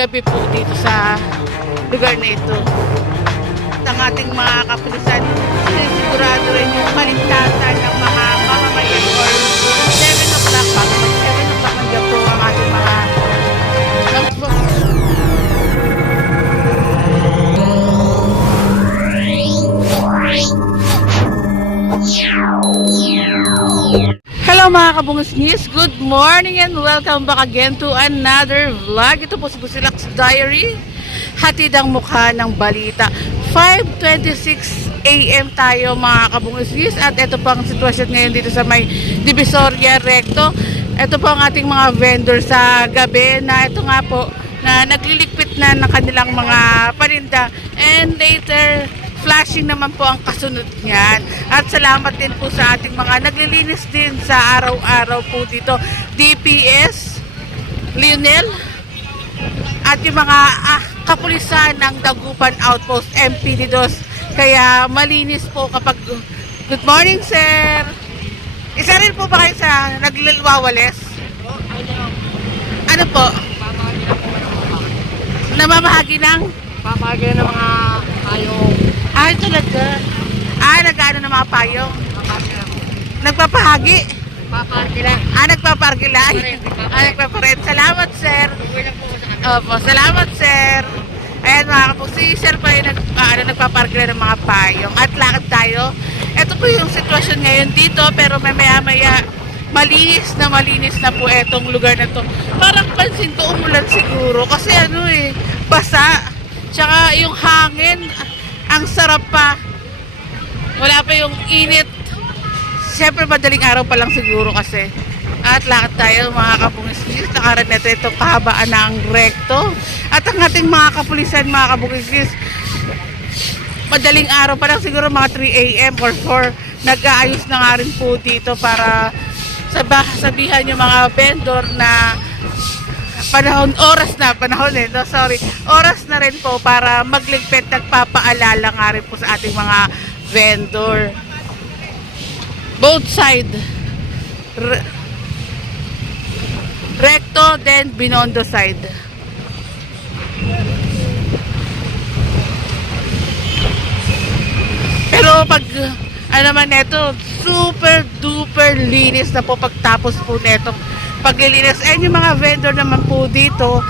gabi po dito sa lugar na ito. At ang ating mga kapulisan, sinisigurado rin yung kaligtasan ng mga mamamayan or 7 o'clock bago mag 7 o'clock nandiyan po ang ating mga Hello mga kabungus news, good morning and welcome back again to another vlog. Ito po si Busilak's Diary, hatid ang mukha ng balita. 5:26 AM tayo mga kabungus news, at ito po ang sitwasyon ngayon dito sa may Divisoria Recto. Ito po ang ating mga vendor sa gabi na ito nga po na nagliligpit na ng kanilang mga paninda, and later flashing naman po ang kasunod niyan. At salamat din po sa ating mga naglilinis din sa araw-araw po dito, DPS, Lionel, at yung mga kapulisan ng Dagupan Outpost, MPD2. Kaya malinis po kapag good morning sir. Isa rin po ba kayo sa naglilwawales? Ano po? Namamahagi ng? Papagay ng mga ayong. Ay, talaga. Nag-ano ng mga payong. Nagpapahagi. Papagay lang. Nagpapargila. Nagpaparent. Salamat, sir. Opo, salamat, sir. Ayan, mga kapag si sir pa yung nagpapargila ng mga payong. At lakad tayo. Ito po yung sitwasyon ngayon dito, pero maya-maya malinis na po etong lugar na to. Parang pansin ko umulan siguro kasi basa. Tsaka yung hangin, ang sarap pa. Wala pa yung init. Siyempre madaling araw pa lang siguro kasi. At lakad tayo mga kabungis. Nakaran natin itong kahabaan ng recto. At ang ating mga kapulisan, mga kabungis, madaling araw pa lang siguro mga 3 AM or 4. Nag-aayos na nga rin po dito para sabihan yung mga vendor na oras na rin po para magligpit. Nagpapaalala nga rin po sa ating mga vendor. Both side. Recto, then Binondo side. Pero pag naman neto, super duper linis na po pagtapos po neto paglilinis. And yung mga vendor naman po dito,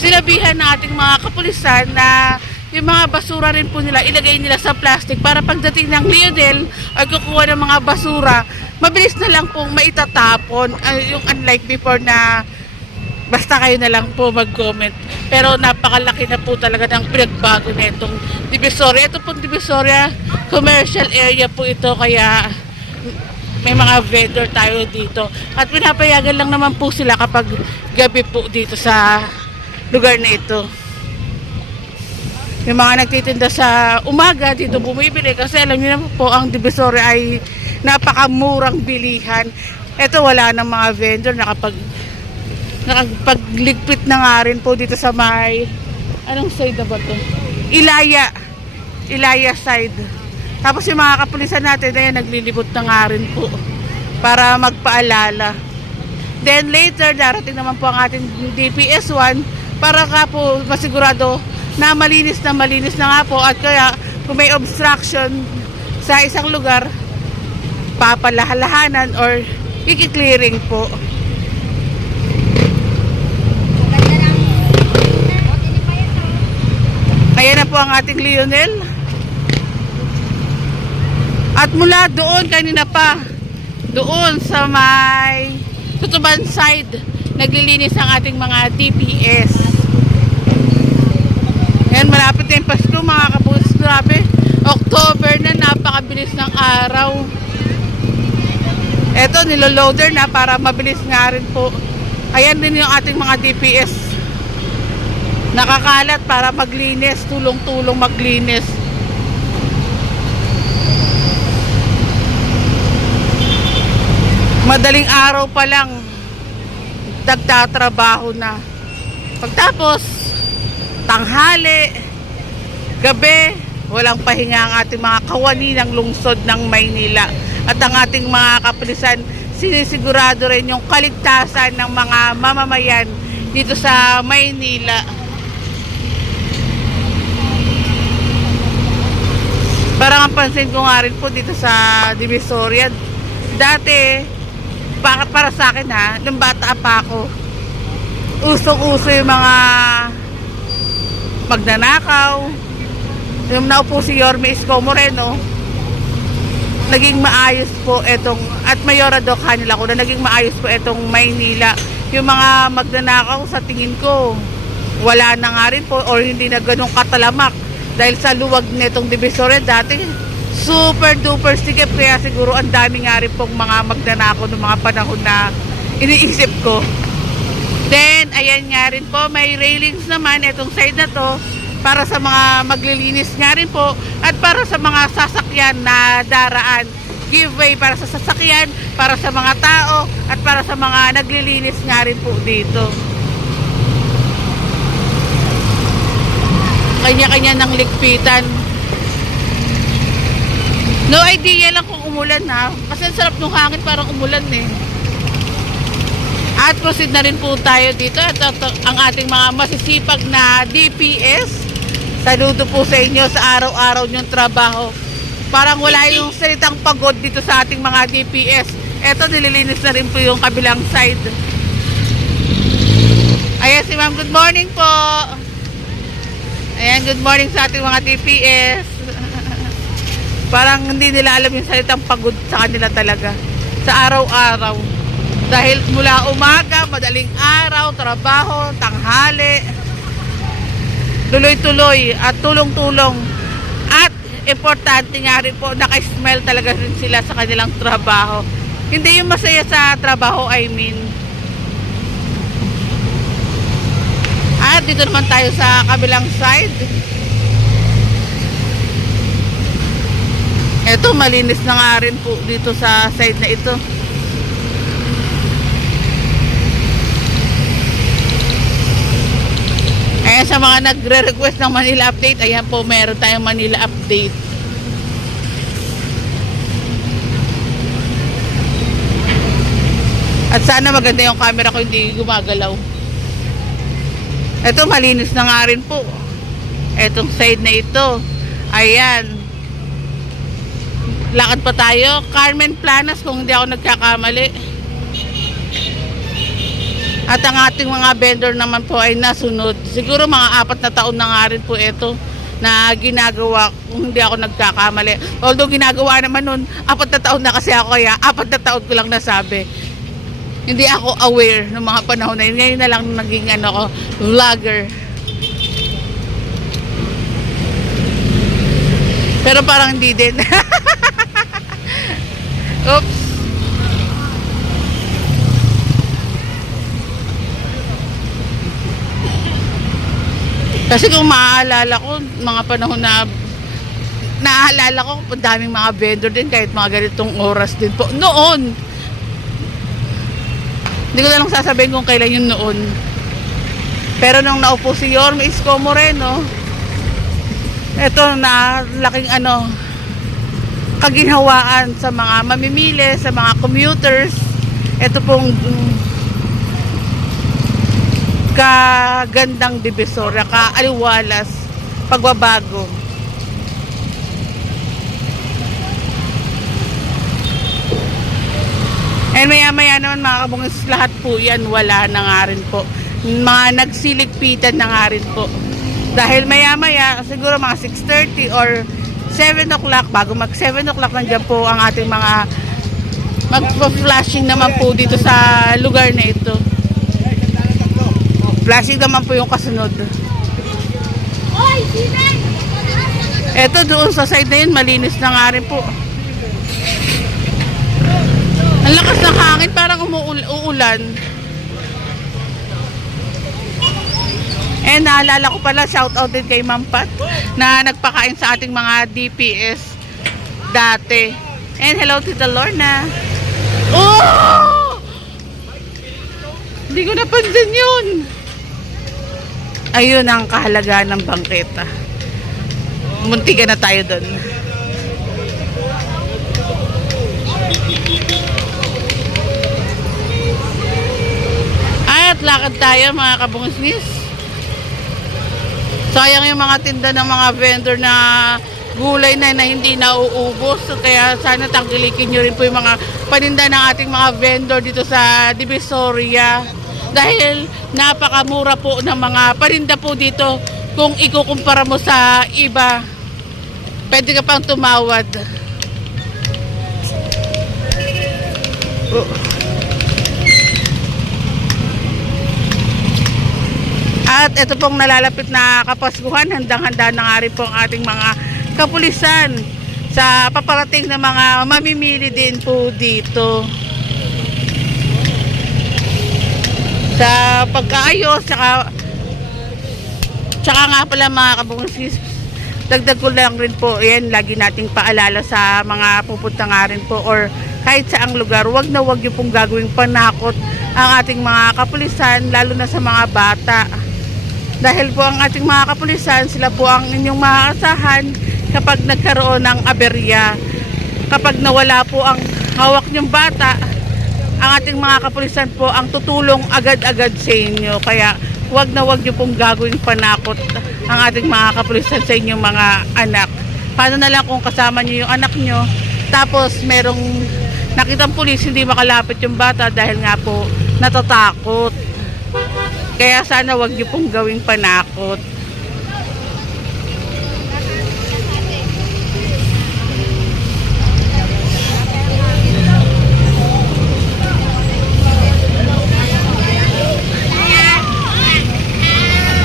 sinabihan ng ating mga kapulisan na yung mga basura rin po nila, ilagay nila sa plastic para pagdating ng Lionel ay kukuha ng mga basura, mabilis na lang pong maitatapon. Yung unlike before na basta kayo na lang po mag-comment. Pero napakalaki na po talaga ng pinagbago nitong Divisoria. Ito pong Divisoria, commercial area po ito, kaya may mga vendor tayo dito. At pinapayagan lang naman po sila kapag gabi po dito sa lugar na ito. Yung mga nagtitinda sa umaga dito bumibili kasi alam niyo naman po ang Divisoria ay napakamurang bilihan. Ito wala ng mga vendor, nakapagligpit na nga rin po dito sa may anong side na ba to? Ilaya side. Tapos yung mga kapulisan natin na naglilibot na nga rin po para magpaalala. Then later darating naman po ang ating DPS1 para nga po masigurado na malinis na nga po, at kaya kung may obstruction sa isang lugar, papalahalahanan or i-clearing po. Ayan na po ang ating Lionel. At mula doon, kanina pa, doon sa may Tutuban side, naglilinis ang ating mga DPS. Yan, malapit na yung Pasko mga kabungus. Grabe, October na, napakabilis ng araw. Eto, niloloader na para mabilis nga rin po. Ayan din yung ating mga DPS. Nakakalat para maglinis, tulong-tulong maglinis. Madaling araw pa lang nagtatrabaho na. Pagtapos tanghali, gabi, walang pahinga ang ating mga kawani ng lungsod ng Maynila. At ang ating mga kapulisan, sinisigurado rin yung kaligtasan ng mga mamamayan dito sa Maynila. Parang ang pansin ko nga rin po dito sa Divisoria. Dati, para sa akin ha, nung bata pa ako, usong-uso yung mga magnanakaw. Yung naupo si Yorme Isko Moreno, naging maayos po etong, at Mayora Doc Hanil ako, na naging maayos po etong Maynila. Yung mga magnanakaw sa tingin ko, wala na nga rin po, or hindi na ganun katalamak. Dahil sa luwag netong Divisoria dati, super duper sigip, kaya siguro ang dami nga rin pong mga magnanakaw ng mga panahon na iniisip ko. Then, ayan nga rin po, may railings naman itong side na to para sa mga maglilinis nga rin po at para sa mga sasakyan na daraan. Giveaway para sa sasakyan, para sa mga tao at para sa mga naglilinis nga rin po dito. Kanya-kanya ng ligpitan. No idea lang kung umulan na. Kasi ang sarap ng hangin, parang umulan eh. At proceed na rin po tayo dito. At ang ating mga masisipag na DPS. Saludo po sa inyo sa araw-araw nyong trabaho. Parang wala yung salitang pagod dito sa ating mga DPS. Eto, nililinis na rin po yung kabilang side. Ayan si ma'am, good morning po. Ayan, good morning sa ating mga DPS. Parang hindi nila alam yung salitang pagod sa kanila talaga. Sa araw-araw. Dahil mula umaga, madaling araw, trabaho, tanghali, tuloy-tuloy at tulong-tulong. At importante nga rin po, naka-smile talaga rin sila sa kanilang trabaho. Hindi yung masaya sa trabaho, I mean. At dito naman tayo sa kabilang side. Ito, malinis na nga rin po dito sa side na ito. Ayan, sa mga nagre-request ng Manila Update, ayan po, meron tayong Manila Update. At sana maganda yung camera ko, hindi gumagalaw. Ito, malinis na nga rin po. Etong side na ito. Ayan. Lakad pa tayo. Carmen Planas, kung hindi ako nagkakamali. At ang ating mga vendor naman po ay nasunod. Siguro mga 4 na taon na nga rin po ito na ginagawa, kung hindi ako nagkakamali. Although ginagawa naman nun, 4 na taon na kasi ako, kaya 4 na taon ko lang nasabi. Hindi ako aware ng mga panahon na yun. Ngayon na lang naging vlogger. Pero parang hindi din. Oops. Kasi kung maaalala ko, mga panahon na naaalala ko, daming mga vendor din, kahit mga ganitong oras din po. Noon! Hindi ko na lang sasabihin kung kailan yun noon. Pero nung naupo si Yorme Isko Moreno, eto na laking kaginhawaan sa mga mamimili, sa mga commuters. Ito pong kagandang Divisoria, kaaliwalas, pagbabago. And maya-maya naman mga kabungis, lahat po yan wala na nga rin po. Mga nagsiligpitan na nga rin po. Dahil maya-maya, siguro mga 6:30 or 7 o'clock, bago mag 7 o'clock nandiyan po ang ating mga mag-flashing naman po dito sa lugar na ito. Flashing naman po yung kasunod. Eto, doon sa side na yun, malinis na nga rin po. Ang lakas ng hangin, parang uulan. And naalala ko pala, shout out din kay Ma'am Pat na nagpakain sa ating mga DPS dati. And hello to the Lorna. Oh! Hindi ko napansin yun. Ayun ang kahalagahan ng bangketa. Muntikan na tayo doon. At lakad tayo mga kabungis. Sayang yung mga tinda ng mga vendor na gulay na hindi nauubos. So, kaya sana tangkilikin nyo rin po yung mga paninda ng ating mga vendor dito sa Divisoria. Dahil napakamura po ng mga paninda po dito kung ikukumpara mo sa iba. Pwede ka pang tumawad. At ito pong nalalapit na Kapaskuhan, handang-handa na nga rin po ang ating mga kapulisan sa paparating na mga mamimili din po dito. Sa pagkaayos, tsaka nga pala mga kabungsis, dagdag ko lang rin po, yan, lagi nating paalala sa mga pupunta nga rin po or kahit saang lugar, wag na wag yung pong gagawing panakot ang ating mga kapulisan, lalo na sa mga bata. Dahil po ang ating mga kapulisan, sila po ang inyong maaasahan kapag nagkaroon ng aberya. Kapag nawala po ang hawak niyong bata, ang ating mga kapulisan po ang tutulong agad-agad sa inyo. Kaya wag na wag niyo pong gagawing panakot ang ating mga kapulisan sa inyong mga anak. Paano na lang kung kasama niyo yung anak niyo, tapos merong nakitang pulis, hindi makalapit yung bata dahil nga po natatakot. Kaya sana wag niyo pong gawing panakot.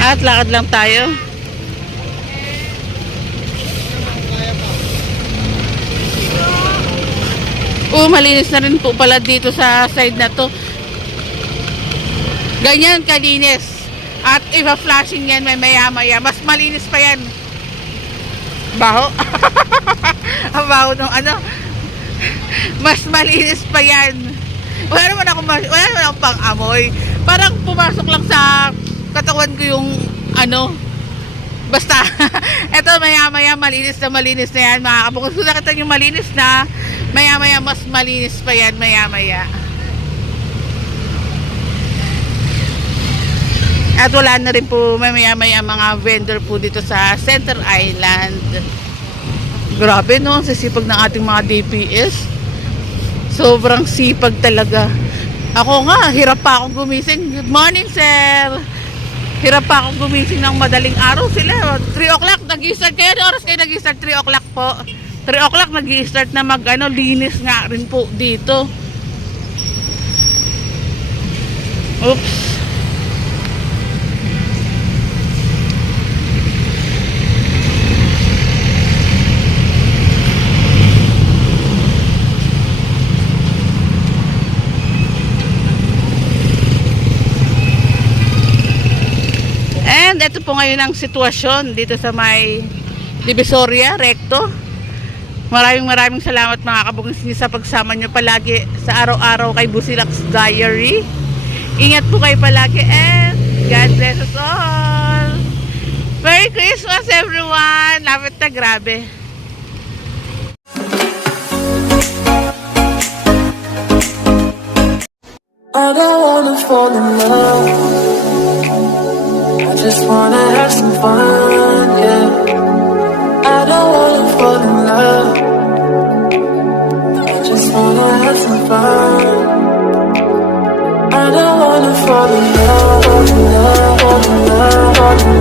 At lakad lang tayo. Malinis na rin po pala dito sa side na to. Ganyan kalinis. At iba-flashing yan may maya-maya. Mas malinis pa yan. Baho. Ang baho nung ano. Mas malinis pa yan. Wala naman akong pang-amoy. Parang pumasok lang sa katawan ko yung ano. Basta. Eto maya-maya malinis na yan. Mga kabukos. Kung nakita nyo malinis na, maya-maya mas malinis pa yan. Maya-maya. At wala na rin po maya-maya mga vendor po dito sa Center Island. Grabe no, sisipag ng ating mga DPS. Sobrang sipag talaga. Ako nga, hirap pa akong gumising. Good morning, sir. Hirap pa akong gumising ng madaling araw. Sila, 3 o'clock, nag-i-start kayo. Oras kayo nag-i-start, 3 o'clock po. 3 o'clock, nag-i-start na linis nga rin po dito. Oops. And ito po ngayon ang sitwasyon dito sa may Divisoria, Recto. Maraming salamat mga kabungis sa pagsama nyo palagi sa araw-araw kay Busilak's Diary. Ingat po kayo palagi and God bless us all. Merry Christmas everyone! Lapit na, grabe. I don't wanna fall in love. I just wanna have some fun, yeah. I don't wanna fall in love. I just wanna have some fun. I don't wanna fall in love, fall in love, fall in love, fall in love.